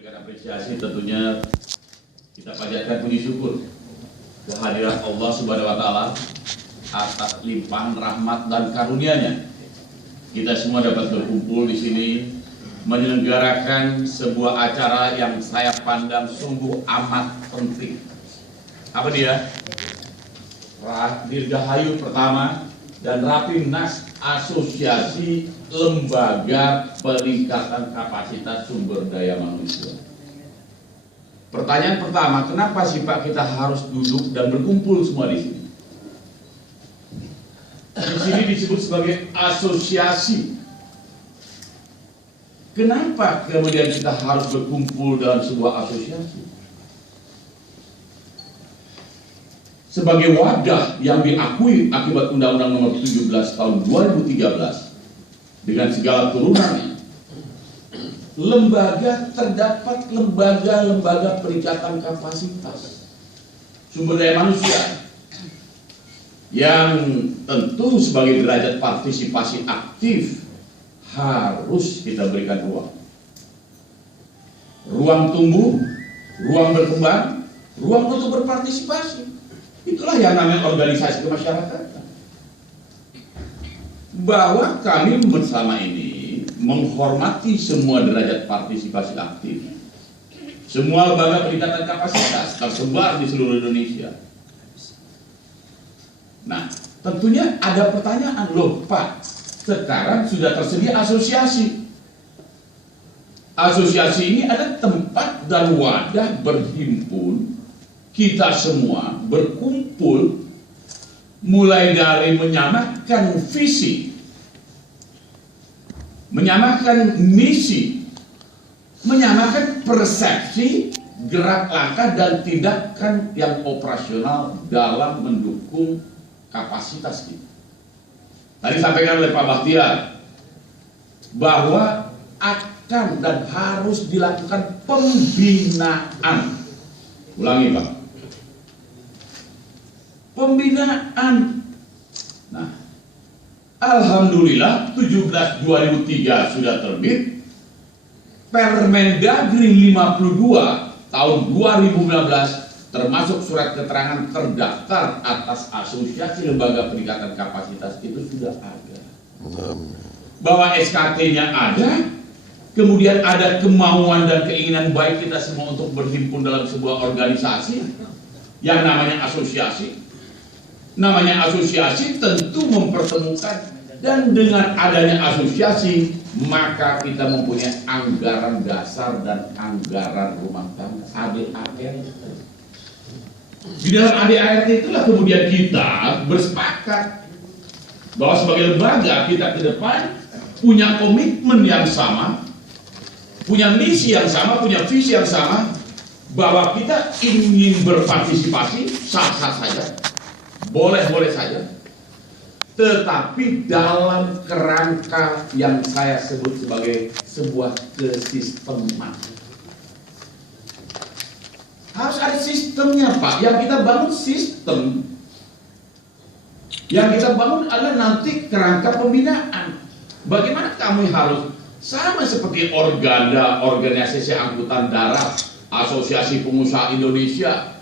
Memberikan apresiasi tentunya kita panjatkan puji syukur kehadiran Allah Subhanahu wa taala atas limpahan rahmat dan karunia-Nya. Kita semua dapat berkumpul di sini menyelenggarakan sebuah acara yang saya pandang sungguh amat penting. Apa dia? Dirgahayu pertama dan Rapimnas Asosiasi Lembaga Peningkatan Kapasitas Sumber Daya Manusia. Pertanyaan pertama, kenapa sih Pak kita harus duduk dan berkumpul semua di sini? Di sini disebut sebagai asosiasi. Kenapa kemudian kita harus berkumpul dalam sebuah asosiasi? Sebagai wadah yang diakui akibat Undang-Undang Nomor 17 Tahun 2013 dengan segala turunannya, terdapat lembaga-lembaga peningkatan kapasitas sumber daya manusia yang tentu sebagai derajat partisipasi aktif harus kita berikan ruang tumbuh, ruang berkembang, ruang untuk berpartisipasi. Itulah yang namanya organisasi kemasyarakatan. Bahwa kami bersama ini menghormati semua derajat partisipasi aktif, semua lembaga peningkatan kapasitas tersebar di seluruh Indonesia. Nah, tentunya ada pertanyaan, loh Pak, sekarang sudah tersedia asosiasi. Asosiasi ini ada tempat dan wadah berhimpun kita semua berkumpul, mulai dari menyamakan visi, menyamakan misi, menyamakan persepsi, gerak langkah dan tindakan yang operasional dalam mendukung kapasitas kita. Tadi sampaikan oleh Pak Bahtiar bahwa akan dan harus dilakukan pembinaan. Ulangi Pak. Pembinaan. Nah, alhamdulillah 17/2003 sudah terbit Permendagri 52 tahun 2015 termasuk surat keterangan terdaftar atas asosiasi lembaga peningkatan kapasitas itu sudah ada. Bahwa SKT-nya ada, kemudian ada kemauan dan keinginan baik kita semua untuk berhimpun dalam sebuah organisasi yang namanya asosiasi. Namanya asosiasi tentu mempertemukan, dan dengan adanya asosiasi maka kita mempunyai anggaran dasar dan anggaran rumah tangga ADART. Di dalam ADART itulah kemudian kita bersepakat bahwa sebagai lembaga kita ke depan punya komitmen yang sama, punya misi yang sama, punya visi yang sama, bahwa kita ingin berpartisipasi sah-sah saja, boleh-boleh saja, tetapi dalam kerangka yang saya sebut sebagai sebuah kesisteman. Harus ada sistemnya Pak. Yang kita bangun sistem, yang kita bangun adalah nanti kerangka pembinaan. Bagaimana kami harus sama seperti Organda, Organisasi Angkutan Darat, Asosiasi Pengusaha Indonesia.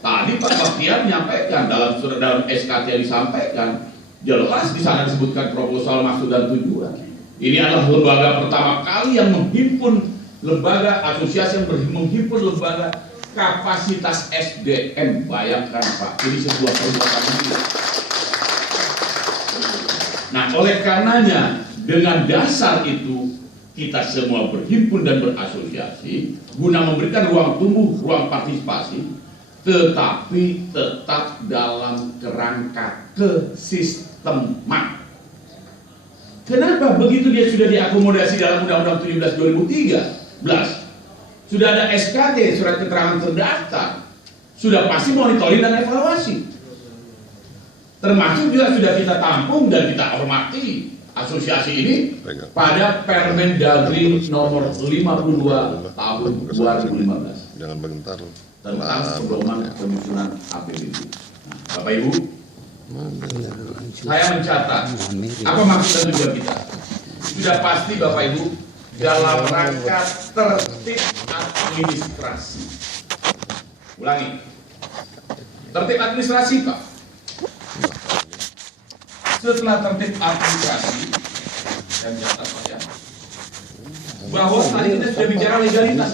Tadi Pak Bahtiar menyampaikan dalam SKT yang disampaikan, jelas di sana disebutkan proposal, maksud dan tujuan. Ini adalah lembaga pertama kali yang menghimpun lembaga asosiasi yang menghimpun lembaga kapasitas SDM. Bayangkan Pak, ini sebuah perbuatan gila. Nah, oleh karenanya dengan dasar itu kita semua berhimpun dan berasosiasi guna memberikan ruang tumbuh, ruang partisipasi, tetapi tetap dalam kerangka kesisteman. Kenapa? Begitu dia sudah diakomodasi dalam Undang-Undang 17 2013, sudah ada SKT, surat keterangan terdaftar, sudah pasti monitoring dan evaluasi. Termasuk juga sudah kita tampung dan kita hormati asosiasi ini pada Permendagri nomor 52 tahun 2015. Jangan bentar. Tentang pedoman penyusunan APBD. Nah, Bapak Ibu, saya mencatat apa maksud dan tujuan kita. Sudah pasti Bapak Ibu dalam rangka tertib administrasi. Ulangi, tertib administrasi, Pak. Setelah tertib administrasi, dan catat Pak ya, bahwa tadi kita sudah bicara legalitas.